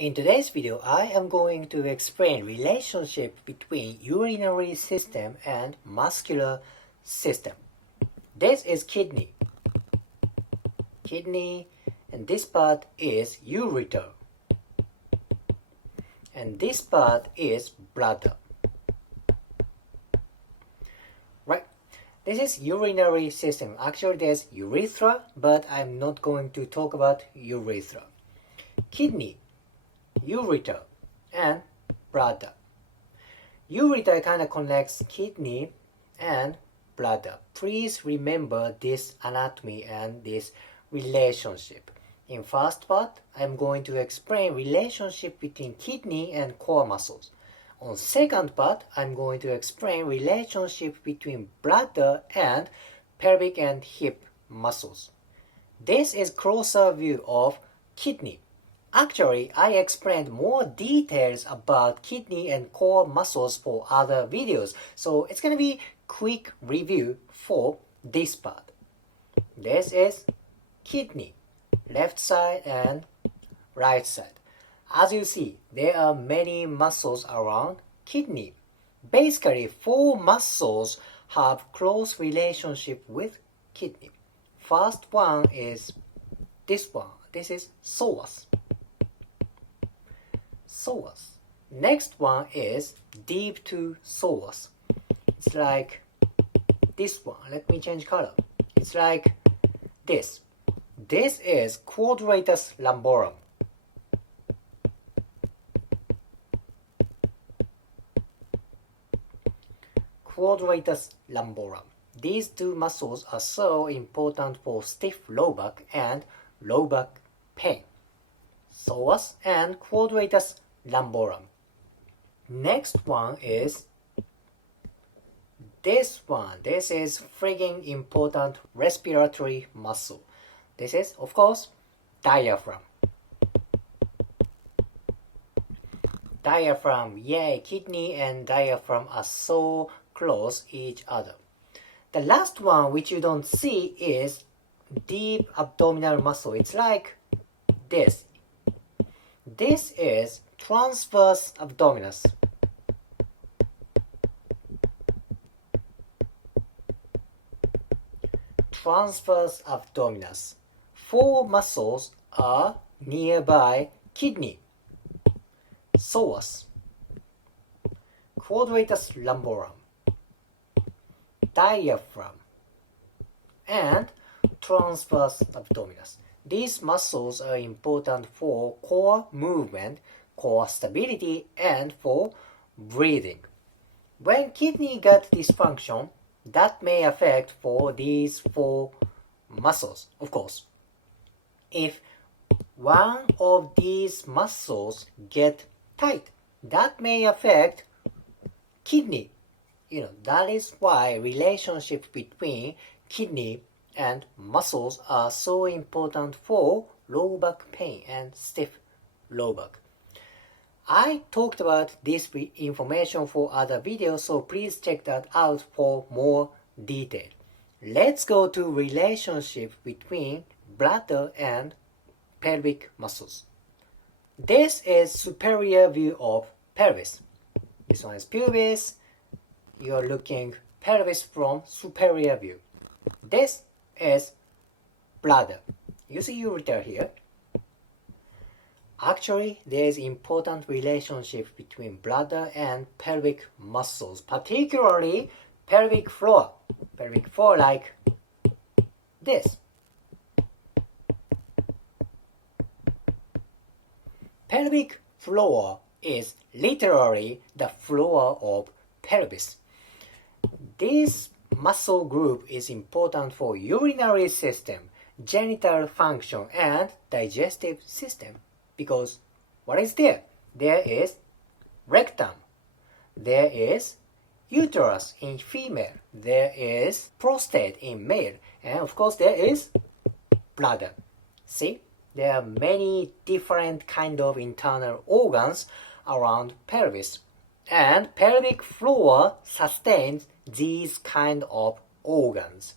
In today's video, I am going to explain relationship between urinary system and muscular system. This is kidney, and this part is ureter, and this part is bladder. Right? This is urinary system. Actually, there's urethra, but I'm not going to talk about urethra. Kidney, ureter, and bladder. Ureter kind of connects kidney and bladder. Please remember this anatomy and this relationship. In first part, I'm going to explain relationship between kidney and core muscles. On second part, I'm going to explain relationship between bladder and pelvic and hip muscles. This is closer view of kidney. Actually, I explained more details about kidney and core muscles for other videos, so it's going to be quick review for this part. This is kidney, left side and right side. As you see, there are many muscles around kidney. Basically, 4 muscles have close relationship with kidney. First one is this one. This is psoas. Next one is deep to psoas. It's like this one. Let me change color. It's like this. This is quadratus lumborum. Quadratus lumborum. These 2 muscles are so important for stiff low back and low back pain. Psoas and quadratus lumborum. Next one is this one. This is friggin' important respiratory muscle. This is, of course, diaphragm. Yay, kidney and diaphragm are so close each other. The last one, which you don't see, is deep abdominal muscle. It's like this. This is transverse abdominis. Transverse abdominis. 4 muscles are nearby kidney. Psoas, quadratus lumborum, diaphragm, and transverse abdominis. These muscles are important for core movement, core stability, and for breathing. When kidney got dysfunction, that may affect for these 4 muscles, of course. If one of these muscles get tight, that may affect kidney. That is why relationship between kidney and muscles are so important for low back pain and stiff low back. I talked about this information for other videos, so please check that out for more detail. Let's go to relationship between bladder and pelvic muscles. This is superior view of pelvis. This one is pubis. You're looking pelvis from superior view. This is bladder. You see ureter here. Actually, there is important relationship between bladder and pelvic muscles, particularly pelvic floor. Pelvic floor like this. Pelvic floor is literally the floor of pelvis. This muscle group is important for urinary system, genital function, and digestive system. Because what is there? There is rectum. There is uterus in female. There is prostate in male. And of course there is bladder. See? There are many different kind of internal organs around pelvis. And pelvic floor sustains these kind of organs.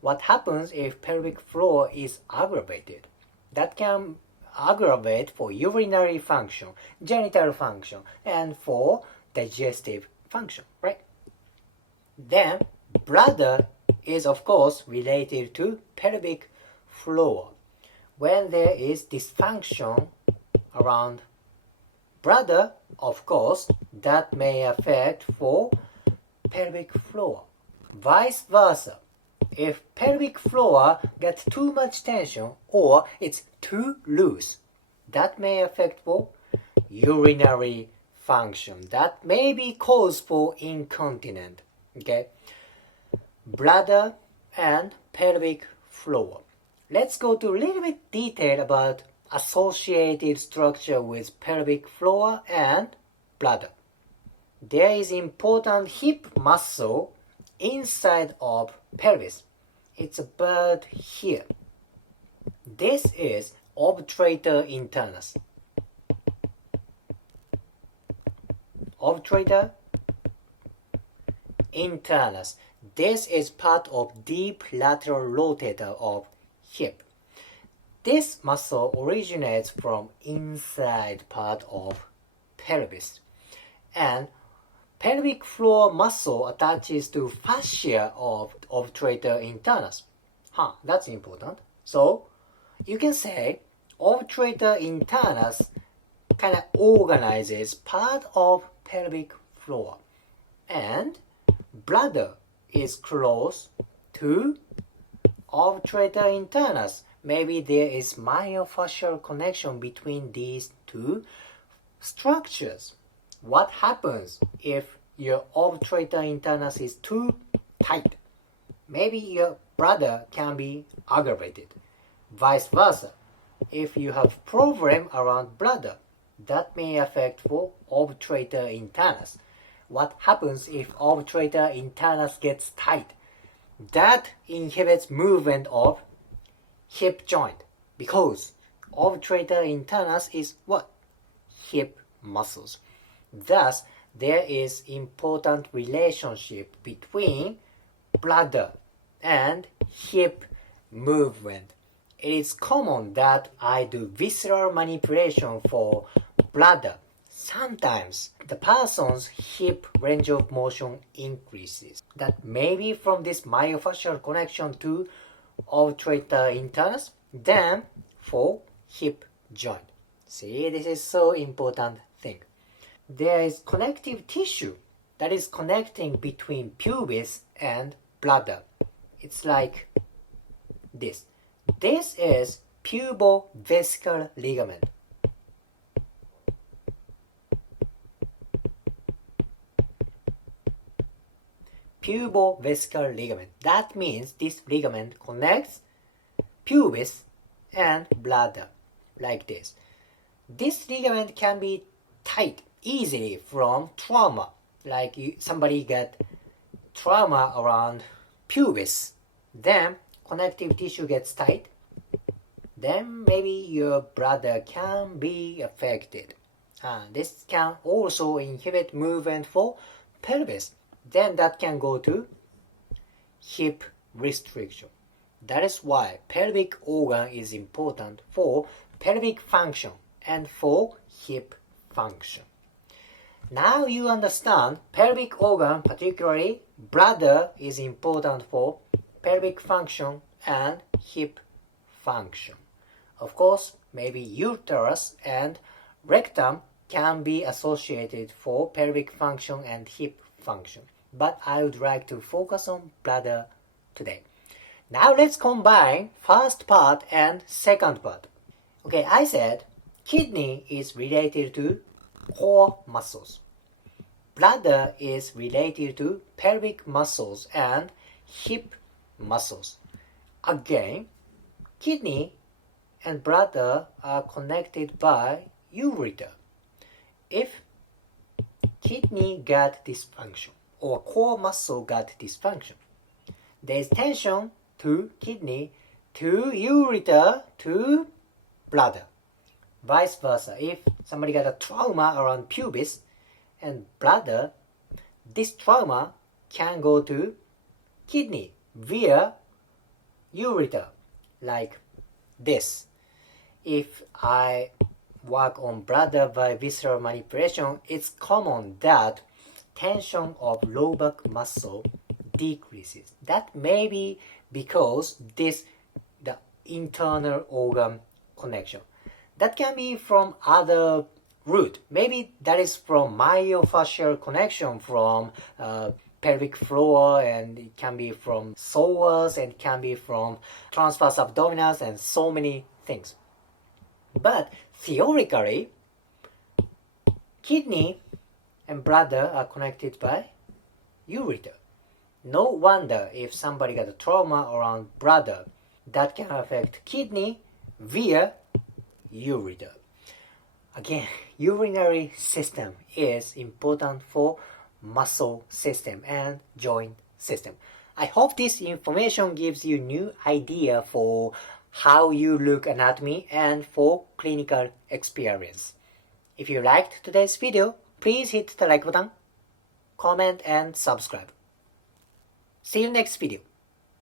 What happens if pelvic floor is aggravated? That can aggravate for urinary function, genital function, and for digestive function, right? Then bladder is of course related to pelvic floor. When there is dysfunction around bladder, of course, that may affect for pelvic floor. Vice versa, if pelvic floor gets too much tension or it's too loose, that may affect for urinary function. That may be cause for incontinence. Okay, bladder and pelvic floor. Let's go to a little bit detail about associated structure with pelvic floor and bladder. There is important hip muscle inside of pelvis. It's about here. This is obturator internus. Obturator internus. This is part of deep lateral rotator of hip. This muscle originates from inside part of pelvis, and pelvic floor muscle attaches to fascia of obturator internus. That's important. So you can say obturator internus kind of organizes part of pelvic floor, and bladder is close to obturator internus. Maybe there is myofascial connection between these two structures. What happens if your obturator internus is too tight? Maybe your bladder can be aggravated. Vice versa, if you have problem around bladder, that may affect for obturator internus. What happens if obturator internus gets tight? That inhibits movement of hip joint, because obturator internus is what? Hip muscles. Thus, there is important relationship between bladder and hip movement. It is common that I do visceral manipulation for bladder. Sometimes the person's hip range of motion increases. That may be from this myofascial connection to obturator internus, then for hip joint. See, this is so important thing. There is connective tissue that is connecting between pubis and bladder. It's like this. This is pubovesical ligament. Pubovesical ligament. That means this ligament connects pubis and bladder like this. This ligament can be tight easily from trauma, like somebody got trauma around pubis, then connective tissue gets tight, then maybe your bladder can be affected. This can also inhibit movement for pelvis, then that can go to hip restriction. That is why pelvic organ is important for pelvic function and for hip function. Now you understand pelvic organ, particularly bladder, is important for pelvic function and hip function. Of course, maybe uterus and rectum can be associated for pelvic function and hip function, but I would like to focus on bladder today. Now let's combine first part and second part. Okay, I said kidney is related to core muscles. Bladder is related to pelvic muscles and hip muscles. Again, kidney and bladder are connected by ureter. If kidney got dysfunction or core muscle got dysfunction, there is tension to kidney, to ureter, to bladder. Vice versa, if somebody got a trauma around pubis and bladder, this trauma can go to kidney via ureter, like this. if I work on bladder by visceral manipulation, it's common that tension of low back muscle decreases. That may be because the internal organ connection. That can be from other route. Maybe that is from myofascial connection from pelvic floor, and it can be from psoas, and it can be from transverse abdominis, and so many things. But theoretically, kidney and bladder are connected by ureter. No wonder if somebody got a trauma around bladder, that can affect kidney via ureter. Again, urinary system is important for muscle system and joint system. I hope this information gives you new idea for how you look anatomy and for clinical experience. If you liked today's video, please hit the like button, comment and subscribe. See you next video.